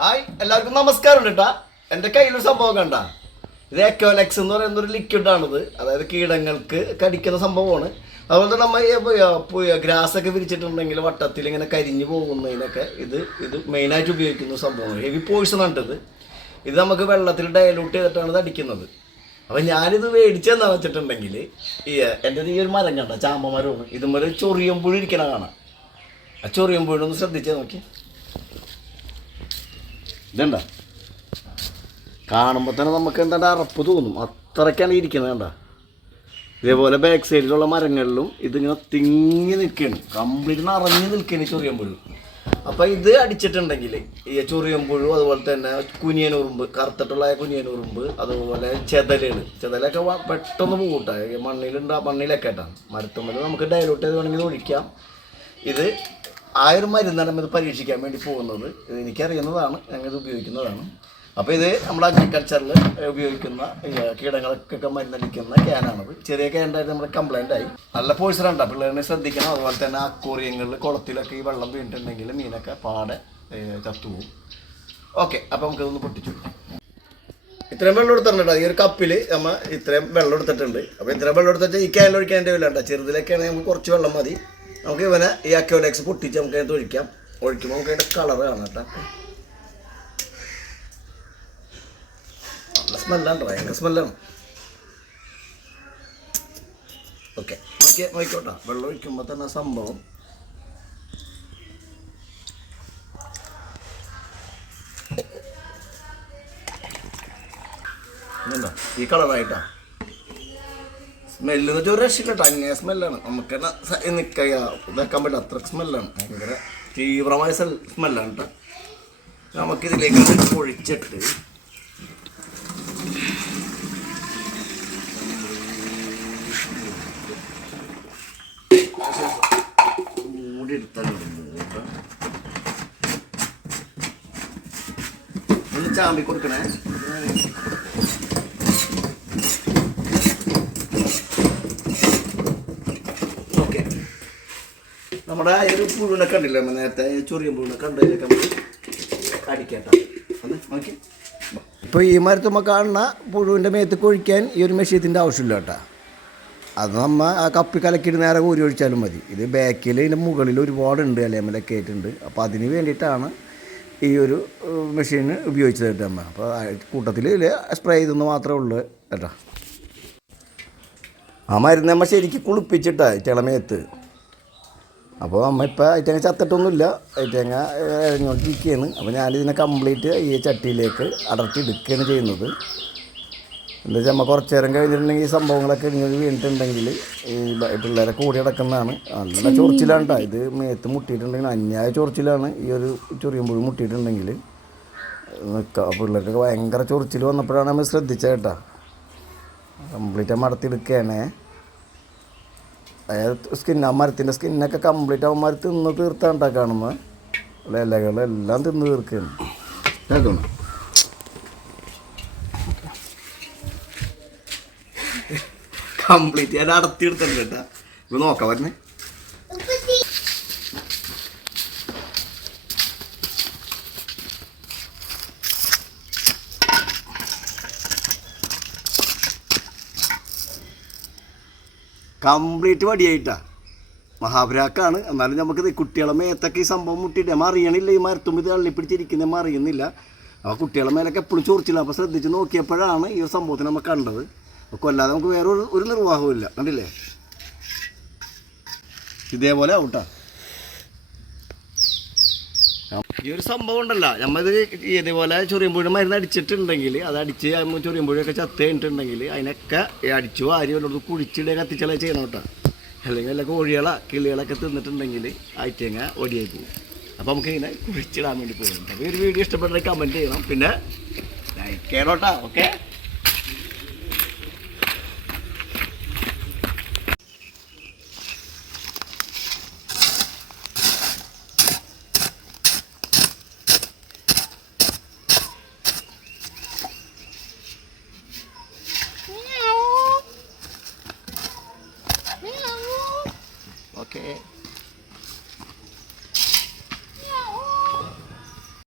Hi എല്ലാവർക്കും നമസ്കാരം കേട്ടാ എന്റെ കയ്യിലൊരു സംഭവം കണ്ട. ഇത് എക്കോലെക്സ് എന്ന് പറയുന്ന ഒരു ലിക്വിഡാണിത് അതായത് കീടങ്ങൾക്ക് കടിക്കുന്ന സംഭവമാണ്. അതുപോലെ തന്നെ നമ്മൾ ഗ്രാസ് ഒക്കെ വിരിച്ചിട്ടുണ്ടെങ്കിൽ വട്ടത്തിൽ ഇങ്ങനെ കരിഞ്ഞു പോകുന്നതിനൊക്കെ ഇത് ഇത് മെയിനായിട്ട് ഉപയോഗിക്കുന്ന സംഭവമാണ്. ഹെവി പോയിസൺ ആണ് ഇത്. നമുക്ക് വെള്ളത്തിൽ ഡയലൂട്ട് ചെയ്തിട്ടാണ് ഇത് അടിക്കുന്നത്. അപ്പം ഞാനിത് മേടിച്ചെന്താണെന്ന് വെച്ചിട്ടുണ്ടെങ്കിൽ ഈ എന്റെ ഈ ഒരു മരം കണ്ട ചാമ്പ മരമാണ് ഇതുമ്പോൾ ചൊറിയുമ്പോഴും ഇരിക്കണ കാണാം. ആ ചൊറിയുമ്പോഴൊന്ന് ശ്രദ്ധിച്ചേ നോക്കി. ഇതണ്ട. കാണുമ്പോൾ തന്നെ നമുക്ക് എന്താ അറപ്പ് തോന്നും. അത്രയ്ക്കാണ് ഇരിക്കുന്നത് കണ്ട. ഇതേപോലെ ബാക്ക് സൈഡിലുള്ള മരങ്ങളിലും ഇതിങ്ങനെ തിങ്ങി നിൽക്കുകയാണ്. കംപ്ലീറ്റ് നിറഞ്ഞു നിൽക്കുകയാണ് ചൊറിയമ്പുഴു. അപ്പം ഇത് അടിച്ചിട്ടുണ്ടെങ്കിൽ ഈ ചൊറിയമ്പുഴു അതുപോലെ തന്നെ കുനിയനുറുമ്പ് കറുത്തിട്ടുള്ള കുനിയനുറുമ്പ് അതുപോലെ ചെതലുകൾ ചെതലൊക്കെ പെട്ടെന്ന് പോകട്ടെ മണ്ണിലുണ്ടാ മണ്ണിലൊക്കെ ആയിട്ടാണ് മരത്തുമ്പോൾ നമുക്ക് ഡയലൂട്ട് ചെയ്ത് വേണമെങ്കിൽ ഒഴിക്കാം. ഇത് ആ ഒരു നമ്മൾ ഇത് പരീക്ഷിക്കാൻ വേണ്ടി പോകുന്നത്. ഇത് എനിക്കറിയുന്നതാണ് ഞങ്ങൾ ഇത് ഉപയോഗിക്കുന്നതാണ്. അപ്പോൾ ഇത് നമ്മുടെ അഗ്രികൾച്ചറിൽ ഉപയോഗിക്കുന്ന കീടങ്ങൾക്കൊക്കെ മരുന്നടിക്കുന്ന ക്യാനാണത്. ചെറിയ ക്യാനായിട്ട് നമ്മുടെ കംപ്ലൈന്റ് ആയി. നല്ല പോഴ്സണുണ്ട് പിള്ളേരെ ശ്രദ്ധിക്കണം. അതുപോലെ തന്നെ അക്വോറിയങ്ങളിൽ കുളത്തിലൊക്കെ ഈ വെള്ളം വീണിട്ടുണ്ടെങ്കിൽ മീനൊക്കെ പാടെ ചത്തുപോകും. ഓക്കെ അപ്പോൾ നമുക്കിതൊന്ന് പൊട്ടിച്ചു ഇത്രയും വെള്ളം എടുത്തിട്ടുണ്ട് ഈ ഒരു കപ്പിൽ നമ്മൾ ഇത്രയും വെള്ളം എടുത്തിട്ടുണ്ട്. അപ്പോൾ ഇത്രയും വെള്ളം എടുത്തിട്ട് ഈ ക്യാനിൽ ഒഴിക്കേണ്ട വില്ല ചെറുതിലൊക്കെയാണെങ്കിൽ നമുക്ക് കുറച്ച് വെള്ളം മതി. നമുക്ക് ഇവനെ ഈ അക്യോലെക്സ് പൊട്ടിച്ച് നമുക്ക് അതിനകത്ത് ഒഴിക്കാം. ഒഴിക്കുമ്പോൾ നമുക്ക് അതിന്റെ കളർ കാണാം കേട്ടോ. നല്ല വെള്ളം ഒഴിക്കുമ്പോൾ തന്നെ സംഭവം. ഈ കളറായിട്ടാ സ്മെല്ല് വെച്ചാൽ ഒരു രക്ഷയില്ല അങ്ങനെ സ്മെല്ലാണ്. നമുക്ക് തന്നെ നിൽക്കാൻ ഇതാക്കാൻ പറ്റില്ല. അത്ര സ്മെല്ലാണ്. ഭയങ്കര തീവ്രമായ സ്മെല്ലാണ് കേട്ടോ. നമുക്ക് ഇതിലേക്ക് പൊഴിച്ചിട്ട് ചാമ്പി കൊടുക്കണേ. നമ്മുടെ ഒരു പുഴുവിനെ കണ്ടില്ലേ നമ്മൾ നേരത്തെ? ചൊറിയും പുഴുവിനെ കണ്ടതിലൊക്കെ നമുക്ക് അടിക്കട്ടോ. നോക്കി. ഇപ്പോൾ ഈ മരത്തുമ്മ കാണുന്ന പുഴുവിന്റെ മേത്ത് കൊഴിക്കാൻ ഈ ഒരു മെഷീത്തിന്റെ ആവശ്യമില്ല കേട്ടോ. അത് നമ്മൾ ആ കപ്പി കലക്കിയിട്ട് നേരെ കോരി ഒഴിച്ചാലും മതി. ഇത് ബാക്കിൽ ഇതിന്റെ മുകളിൽ ഒരുപാടുണ്ട് അലേമലൊക്കെ ആയിട്ടുണ്ട് അപ്പോൾ അതിന് വേണ്ടിയിട്ടാണ് ഈ ഒരു മെഷീൻ ഉപയോഗിച്ചത് കേട്ടോ അമ്മ. അപ്പോൾ കൂട്ടത്തിൽ സ്പ്രേ ചെയ്തെന്ന് മാത്രമേ ഉള്ളൂ കേട്ടോ. ആ മരുന്ന് നമ്മൾ ശരിക്കും കുളിപ്പിച്ചിട്ടാ ചിളമയത്ത് അപ്പോൾ അമ്മ ഇപ്പോൾ അയറ്റങ്ങ ചത്തിട്ടൊന്നുമില്ല. അയറ്റങ്ങ ഇഴഞ്ഞോണ്ടിരിക്കുകയാണ് അപ്പോൾ ഞാനിതിനെ കംപ്ലീറ്റ് ഈ ചട്ടിയിലേക്ക് അടർത്തി എടുക്കുകയാണ് ചെയ്യുന്നത്. എന്താ വെച്ചാൽ നമ്മൾ കുറച്ച് നേരം കഴിഞ്ഞിട്ടുണ്ടെങ്കിൽ ഈ സംഭവങ്ങളൊക്കെ ഇങ്ങനെ വീണിട്ടുണ്ടെങ്കിൽ ഈ പിള്ളേരെ കൂടി അടക്കുന്നതാണ് നല്ല ചൊറിച്ചിലാണ് കേട്ടോ ഇത് മേത്ത് മുട്ടിയിട്ടുണ്ടെങ്കിൽ അന്യായ ചൊറിച്ചിലാണ്. ഈ ഒരു ചൊറിയുമ്പോഴും മുട്ടിയിട്ടുണ്ടെങ്കിൽ നിൽക്കുക പിള്ളേർക്കൊക്കെ ഭയങ്കര ചൊറിച്ചിൽ വന്നപ്പോഴാണ് നമ്മൾ ശ്രദ്ധിച്ചത് കേട്ടോ. കംപ്ലീറ്റ് മടത്തിയെടുക്കുകയാണേ അതായത് സ്കിൻ ആ മരത്തിന്റെ സ്കിന്നൊക്കെ കംപ്ലീറ്റ് അവന്മാർ തിന്ന് തീർത്താണ് കാണുന്നത് ഉള്ള ഇലകളെല്ലാം തിന്ന് തീർക്കുകയാണ് കംപ്ലീറ്റ് ഞാൻ അടത്തിയെടുത്തിട്ടുണ്ട് കേട്ടാ. ഇത് നോക്കാം പറഞ്ഞേ കംപ്ലീറ്റ് വടിയായിട്ടാ മഹാപുരാക്കാണ് എന്നാലും നമുക്കിത് കുട്ടികളെ മേത്തൊക്കെ ഈ സംഭവം മുട്ടിയിട്ട് നമ്മൾ അറിയണില്ല. ഈ മരത്തുമ്പോൾ ഇത് തള്ളിപ്പിടിച്ചിരിക്കുന്ന നമ്മൾ അറിയുന്നില്ല. അപ്പോൾ കുട്ടികളെ മേലൊക്കെ എപ്പോഴും ചോറിച്ചില്ല അപ്പോൾ ശ്രദ്ധിച്ച് നോക്കിയപ്പോഴാണ് ഈ ഒരു സംഭവത്തിന് നമ്മൾ കണ്ടത്. അപ്പോൾ കൊല്ലാതെ നമുക്ക് വേറെ ഒരു നിർവാഹവും ഇല്ല കണ്ടില്ലേ? ഇതേപോലെ ആവട്ടാ. ഈ ഒരു സംഭവം ഉണ്ടല്ലോ. നമ്മത് ഇതേപോലെ ചൊറിയുമ്പോഴും മരുന്ന് അടിച്ചിട്ടുണ്ടെങ്കിൽ അത് അടിച്ച് ചൊറിയുമ്പോഴൊക്കെ ചത്ത് കഴിഞ്ഞിട്ടുണ്ടെങ്കിൽ അതിനൊക്കെ അടിച്ചു വാരി വല്ലത് കുഴിച്ചിടുക കത്തിച്ചള ചെയ്യണം കേട്ടോ. അല്ലെങ്കിൽ വല്ല കോഴികളെ കിളികളൊക്കെ തിന്നിട്ടുണ്ടെങ്കിൽ ആയിട്ടേങ്ങ ഒടിയായി പോകും. അപ്പോൾ നമുക്ക് ഇങ്ങനെ കുഴിച്ചിടാൻ വേണ്ടി പോകും. അപ്പോൾ ഈ ഒരു വീഡിയോ ഇഷ്ടപ്പെട്ട കമന്റ് ചെയ്യണം. പിന്നെ ലൈക്ക് ചെയ്യണം കേട്ടോ. ഓക്കെ 对。